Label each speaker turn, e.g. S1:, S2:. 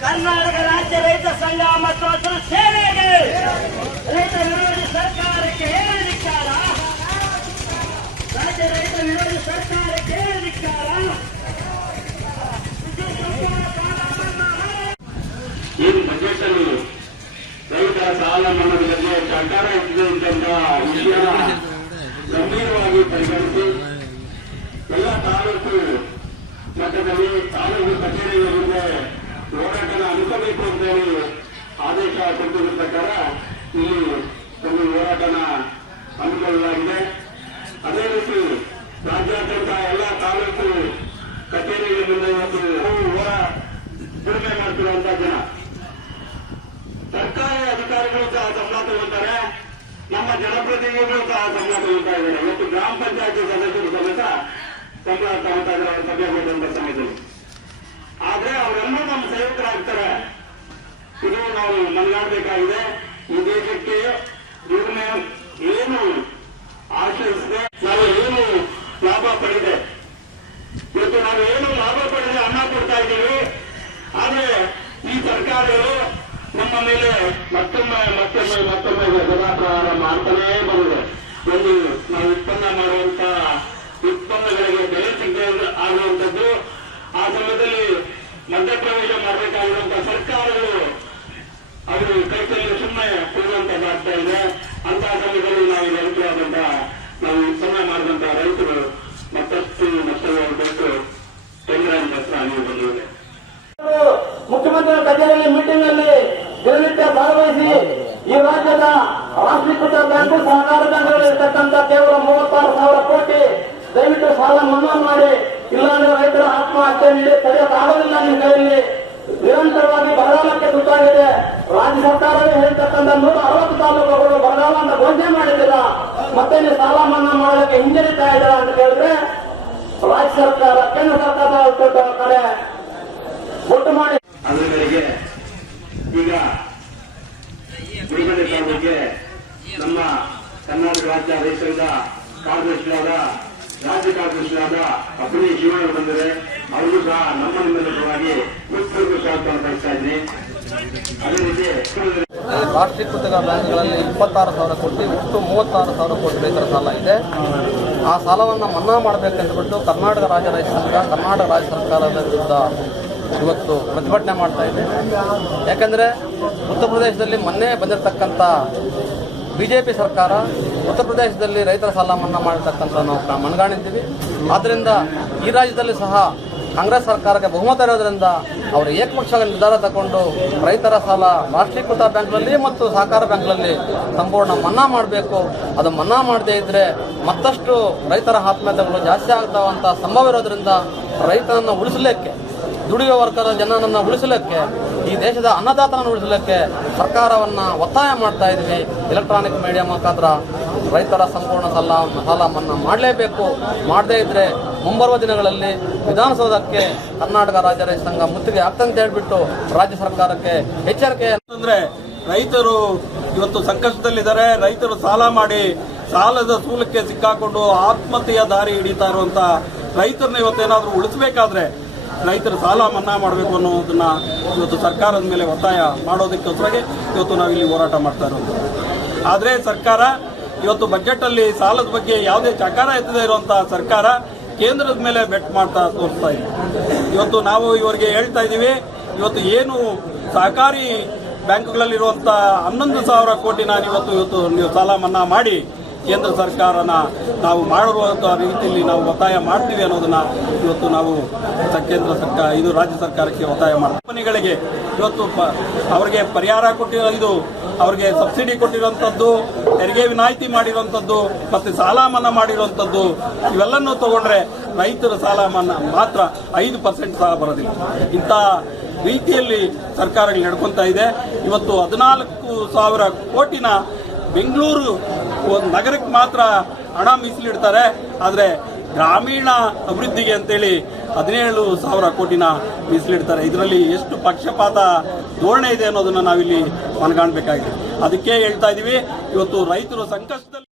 S1: ಕರ್ನಾಟಕ ರಾಜ್ಯ ರೈತ ಸಂಘ ಮತ್ತು ಹಸಿರು ಸೇನೆಗೆ ರೈತ ವಿರೋಧಿ ಸರ್ಕಾರಕ್ಕೆ ಏನು ಧಿಕ್ಕಾರ ರಾಜ್ಯ ರೈತ ವಿರೋಧಿ ಸರ್ಕಾರಕ್ಕೆ ಏನು ಧಿಕ್ಕಾರ
S2: ಏನು ಬಜೆಟ್ ಅಲ್ಲಿ ರೈತರ ಸಾಲ ಮನ್ನದ ಬಗ್ಗೆ ಸರ್ಕಾರ ಇಟ್ಟಿರುವಂತಹ ವಿಷಯ ಗಂಭೀರವಾಗಿ ಪರಿಗಣಿಸಿ ಎಲ್ಲ ತಾಲೂಕು ಮಟ್ಟದಲ್ಲಿ ತಾಲೂಕು ಕಚೇರಿಗಳ ಮುಂದೆ ಹೋರಾಟನ ಅನುಸಬೇಕು ಆದೇಶ ಕೊಟ್ಟಿರುವ ಪ್ರಕಾರ ಇಲ್ಲಿ ಒಂದು ಹೋರಾಟನ ಹಮ್ಮಿಕೊಳ್ಳಲಾಗಿದೆ. ಅದೇ ರೀತಿ ರಾಜ್ಯಾದ್ಯಂತ ಎಲ್ಲ ತಾಲೂಕು ಕಚೇರಿಗಳ ಮುಂದೆ ಒಂದು ಹೋರ ದುಡಿಮೆ ಮಾಡ್ತಿರುವಂತಹ ಜನ. ಸರ್ಕಾರಿ ಅಧಿಕಾರಿಗಳು ಸಹ ಸಂಬಳ ತಗೊಳ್ತಾರೆ. ನಮ್ಮ ಜನಪ್ರತಿನಿಧಿಗಳು ಸಹ ಸಂಬಳ ತಗೊಳ್ತಾ ಇದ್ದಾರೆ. ಇವತ್ತು ಗ್ರಾಮ ಪಂಚಾಯತಿ ಸದಸ್ಯರು ಸಮೇತ ಸಂಬಳ ತಗೊಳ್ತಾ ಇದ್ದಾರೆ. ಸಭೆ ಕೊಡುವಂತ ಸಮಯದಲ್ಲಿ. ಆದ್ರೆ ಅವರೆಲ್ಲರೂ ನಮ್ಮ ಸೇವಕರಾಗ್ತಾರೆ. ನಾವು ಮನಗಾಡಬೇಕಾಗಿದೆ. ಈ ದೇಶಕ್ಕೆ ಇವನ್ನ ಏನು ಆಶ್ರಯಿಸಿದೆ ನಾವು ಏನು ಲಾಭ ಪಡೆದೆ. ಇವತ್ತು ನಾವು ಏನು ಲಾಭ ಪಡೆದು ಹಣ ಕೊಡ್ತಾ ಇದ್ದೀವಿ. ಆದ್ರೆ ಈ ಸರ್ಕಾರಗಳು ನಮ್ಮ ಮೇಲೆ ಮತ್ತೊಮ್ಮೆ ಮತ್ತೊಮ್ಮೆ ಮತ್ತೊಮ್ಮೆ ಗದಾಪ್ರಹಾರ ಮಾಡ್ತಾನೇ ಬಂದಿದೆ. ಒಂದು ನಾವು ಉತ್ಪನ್ನ ಮಾಡುವಂತ ಉತ್ಪನ್ನಗಳಿಗೆ ಬೆಲೆ ಸಿಗದೆ ಆಗುವಂಥದ್ದು ಆ ಸಮಯದಲ್ಲಿ ಮಧ್ಯಪ್ರವೇಶ ಮಾಡಬೇಕಾಗಿರುವಂತ ಸರ್ಕಾರಗಳು ಅವರು ಕೈಯಲ್ಲಿ ಸುಮ್ಮನೆ ಕೊಡುವಂತದ್ದಾಗ್ತಾ ಇದೆ ಅಂತ ಸಮಯದಲ್ಲಿ ನಾವು ರೈತರಾದಂತ ನಾವು ಉತ್ಪನ್ನ ಮಾಡಿದಂತ ರೈತರು ಮತ್ತಷ್ಟು ನಷ್ಟವಾಗಬೇಕು
S3: ಮುಖ್ಯಮಂತ್ರಿಗಳ ಕಚೇರಿಯಲ್ಲಿ ಮೀಟಿಂಗ್ನಲ್ಲಿ ದಿನನಿತ್ಯ ಭಾಗವಹಿಸಿ ಈ ರಾಜ್ಯದ ರಾಷ್ಟ್ರೀಕೃತ ಬ್ಯಾಂಕು ಸಹಕಾರ ಬ್ಯಾಂಕ್ಗಳಲ್ಲಿ ಇರ್ತಕ್ಕಂಥ ಕೇವಲ ಮೂವತ್ತಾರು ಸಾವಿರ ಕೋಟಿ ದಯವಿಟ್ಟು ಸಾಲ ಮನ್ನಾ ಮಾಡಿ. ಇಲ್ಲಾಂದ್ರೆ ರೈತರ ಆತ್ಮಹತ್ಯೆ ನೀಡಿ ತಡೆಯೋಕ್ಕಾಗೋದಿಲ್ಲ ನಿಮ್ಮ ಕೈಯಲ್ಲಿ. ನಿರಂತರವಾಗಿ ಬರಗಾಲಕ್ಕೆ ತುತ್ತಾಗಿದೆ. ಕಡೆ ಒಟ್ಟು ಮಾಡಿ
S2: ಈಗ ಬಿಡುಗಡೆ ನಮ್ಮ ಕರ್ನಾಟಕ ರಾಜ್ಯ ರೈತರಿಂದ ಕಾರ್ಯದರ್ಶಿಯಾದ ರಾಜ್ಯ ಕಾರ್ಯದರ್ಶಿಯಾದ ಜೀವನ ಬಂದರೆ ಅವರು ಸಹ ನಮ್ಮ ಮುಖ್ಯ ಸ್ವಾಗತ ಪಡಿಸ್ತಾ ಇದ್ದೀನಿ.
S4: ರಾಷ್ಟ್ರೀಕೃತ ಬ್ಯಾಂಕ್ಗಳಲ್ಲಿ ಇಪ್ಪತ್ತಾರು ಸಾವಿರ ಕೋಟಿ ಒಟ್ಟು ಮೂವತ್ತಾರು ಸಾವಿರ ಕೋಟಿ ರೈತರ ಸಾಲ ಇದೆ. ಆ ಸಾಲವನ್ನು ಮನ್ನಾ ಮಾಡಬೇಕೆಂದುಬಿಟ್ಟು ಕರ್ನಾಟಕ ರಾಜ್ಯ ರೈತ ಸಂಘ, ಕರ್ನಾಟಕ ರಾಜ್ಯ ಸರ್ಕಾರದ ವಿರುದ್ಧ ಇವತ್ತು ಪ್ರತಿಭಟನೆ ಮಾಡ್ತಾ ಇದೆ. ಯಾಕಂದರೆ ಉತ್ತರ ಪ್ರದೇಶದಲ್ಲಿ ಮೊನ್ನೆ ಬಂದಿರತಕ್ಕಂಥ ಬಿ ಜೆ ಪಿ ಸರ್ಕಾರ ಉತ್ತರ ಪ್ರದೇಶದಲ್ಲಿ ರೈತರ ಸಾಲ ಮನ್ನಾ ಮಾಡಿರ್ತಕ್ಕಂಥ ನಾವು ಮನಗಾಣಿದ್ದೀವಿ. ಆದ್ದರಿಂದ ಈ ರಾಜ್ಯದಲ್ಲಿ ಸಹ ಕಾಂಗ್ರೆಸ್ ಸರ್ಕಾರಕ್ಕೆ ಬಹುಮತ ಇರೋದ್ರಿಂದ ಅವರು ಏಕಪಕ್ಷ ನಿರ್ಧಾರ ತಗೊಂಡು ರೈತರ ಸಾಲ ರಾಷ್ಟ್ರೀಕೃತ ಬ್ಯಾಂಕ್ಗಳಲ್ಲಿ ಮತ್ತು ಸಹಕಾರ ಬ್ಯಾಂಕ್ಗಳಲ್ಲಿ ಸಂಪೂರ್ಣ ಮನ್ನಾ ಮಾಡಬೇಕು. ಅದು ಮನ್ನಾ ಮಾಡದೇ ಇದ್ರೆ ಮತ್ತಷ್ಟು ರೈತರ ಆತ್ಮಹತ್ಯೆಗಳು ಜಾಸ್ತಿ ಆಗ್ತಾವಂತ ಸಂಭವ ಇರೋದ್ರಿಂದ ರೈತನನ್ನು ಉಳಿಸಲಿಕ್ಕೆ ದುಡಿಯುವ ವರ್ಗದ ಜನರನ್ನು ಉಳಿಸಲಿಕ್ಕೆ, ಈ ದೇಶದ ಅನ್ನದಾತನನ್ನು ಉಳಿಸಲಿಕ್ಕೆ ಸರ್ಕಾರವನ್ನು ಒತ್ತಾಯ ಮಾಡ್ತಾ ಇದ್ವಿ. ಎಲೆಕ್ಟ್ರಾನಿಕ್ ಮೀಡಿಯಾ ಮುಖಾಂತರ ರೈತರ ಸಂಪೂರ್ಣ ಸಾಲ ಸಾಲ ಮನ್ನಾ ಮಾಡಲೇಬೇಕು. ಮಾಡದೇ ಇದ್ರೆ ಮುಂಬರುವ ದಿನಗಳಲ್ಲಿ ವಿಧಾನಸೌಧಕ್ಕೆ ಕರ್ನಾಟಕ ರಾಜ್ಯ ರೈತ ಸಂಘ ಮುತ್ತಿಗೆ ಆಗ್ತಂತ ಹೇಳ್ಬಿಟ್ಟು ರಾಜ್ಯ ಸರ್ಕಾರಕ್ಕೆ ಎಚ್ಚರಿಕೆ
S5: ಅಂದ್ರೆ ರೈತರು ಇವತ್ತು ಸಂಕಷ್ಟದಲ್ಲಿದ್ದಾರೆ. ರೈತರು ಸಾಲ ಮಾಡಿ ಸಾಲದ ಸೂಲಕ್ಕೆ ಸಿಕ್ಕಾಕೊಂಡು ಆತ್ಮಹತ್ಯೆಯ ದಾರಿ ಹಿಡಿತಾ ಇರುವಂತ ರೈತರನ್ನ ಇವತ್ತೇನಾದ್ರೂ ಉಳಿಸಬೇಕಾದ್ರೆ ರೈತರ ಸಾಲ ಮನ್ನಾ ಮಾಡಬೇಕು ಅನ್ನೋದನ್ನ ಇವತ್ತು ಸರ್ಕಾರದ ಮೇಲೆ ಒತ್ತಾಯ ಮಾಡೋದಕ್ಕೋಸ್ಕರಗೆ ಇವತ್ತು ನಾವು ಇಲ್ಲಿ ಹೋರಾಟ ಮಾಡ್ತಾ ಇರೋದು. ಆದರೆ ಸರ್ಕಾರ ಇವತ್ತು ಬಜೆಟ್ ಅಲ್ಲಿ ಸಾಲದ ಬಗ್ಗೆ ಯಾವುದೇ ಚಕಾರ ಎತ್ತದೇ ಇರುವಂತಹ ಸರ್ಕಾರ ಕೇಂದ್ರದ ಮೇಲೆ ಬೆಟ್ ಮಾಡ್ತಾ ತೋರಿಸ್ತಾ ಇದೆ ಇವತ್ತು ನಾವು ಇವರಿಗೆ ಹೇಳ್ತಾ ಇದ್ದೀವಿ, ಇವತ್ತು ಏನು ಸಹಕಾರಿ ಬ್ಯಾಂಕ್ಗಳಲ್ಲಿರುವಂಥ ಹನ್ನೊಂದು ಸಾವಿರ ಕೋಟಿನ ಇವತ್ತು ಇವತ್ತು ನೀವು ಸಾಲ ಮನ್ನಾ ಮಾಡಿ ಕೇಂದ್ರ ಸರ್ಕಾರನ ನಾವು ಮಾಡಿರುವಂಥ ರೀತಿಯಲ್ಲಿ ನಾವು ಒತ್ತಾಯ ಮಾಡ್ತೀವಿ ಅನ್ನೋದನ್ನ ಇವತ್ತು ನಾವು ಕೇಂದ್ರ ಸರ್ಕಾರ, ಇದು ರಾಜ್ಯ ಸರ್ಕಾರಕ್ಕೆ ಒತ್ತಾಯ ಮಾಡಿ ಕಂಪನಿಗಳಿಗೆ ಇವತ್ತು ಅವರಿಗೆ ಪರಿಹಾರ ಕೊಟ್ಟಿರೋ ಇದು ಅವರಿಗೆ ಸಬ್ಸಿಡಿ ಕೊಟ್ಟಿರುವಂತದ್ದು, ತೆರಿಗೆ ವಿನಾಯಿತಿ ಮಾಡಿರುವಂಥದ್ದು ಮತ್ತೆ ಸಾಲ ಮನ್ನಾ ಮಾಡಿರುವಂಥದ್ದು ಇವೆಲ್ಲನೂ ತಗೊಂಡ್ರೆ ರೈತರ ಸಾಲ ಮನ್ನಾ ಮಾತ್ರ ಐದು ಪರ್ಸೆಂಟ್ ಸಹ ಬರೋದಿಲ್ಲ. ಇಂಥ ರೀತಿಯಲ್ಲಿ ಸರ್ಕಾರಗಳು ನಡ್ಕೊತಾ ಇದೆ. ಇವತ್ತು ಹದಿನಾಲ್ಕು ಸಾವಿರ ಕೋಟಿನ ಬೆಂಗಳೂರು ಒಂದು ನಗರಕ್ಕೆ ಮಾತ್ರ ಹಣ ಮೀಸಲಿಡ್ತಾರೆ. ಆದರೆ ಗ್ರಾಮೀಣ ಅಭಿವೃದ್ಧಿಗೆ ಅಂತೇಳಿ ಹದಿನೇಳು ಸಾವಿರ ಕೋಟಿನ ಮೀಸಲಿಡ್ತಾರೆ. ಇದರಲ್ಲಿ ಎಷ್ಟು ಪಕ್ಷಪಾತ ಧೋರಣೆ ಇದೆ ಅನ್ನೋದನ್ನು ನಾವಿಲ್ಲಿ ಮನಗಾಣಬೇಕಾಗಿದೆ. ಅದಕ್ಕೆ ಹೇಳ್ತಾ ಇದ್ದೀವಿ ಇವತ್ತು ರೈತರು ಸಂಕಷ್ಟದಲ್ಲಿ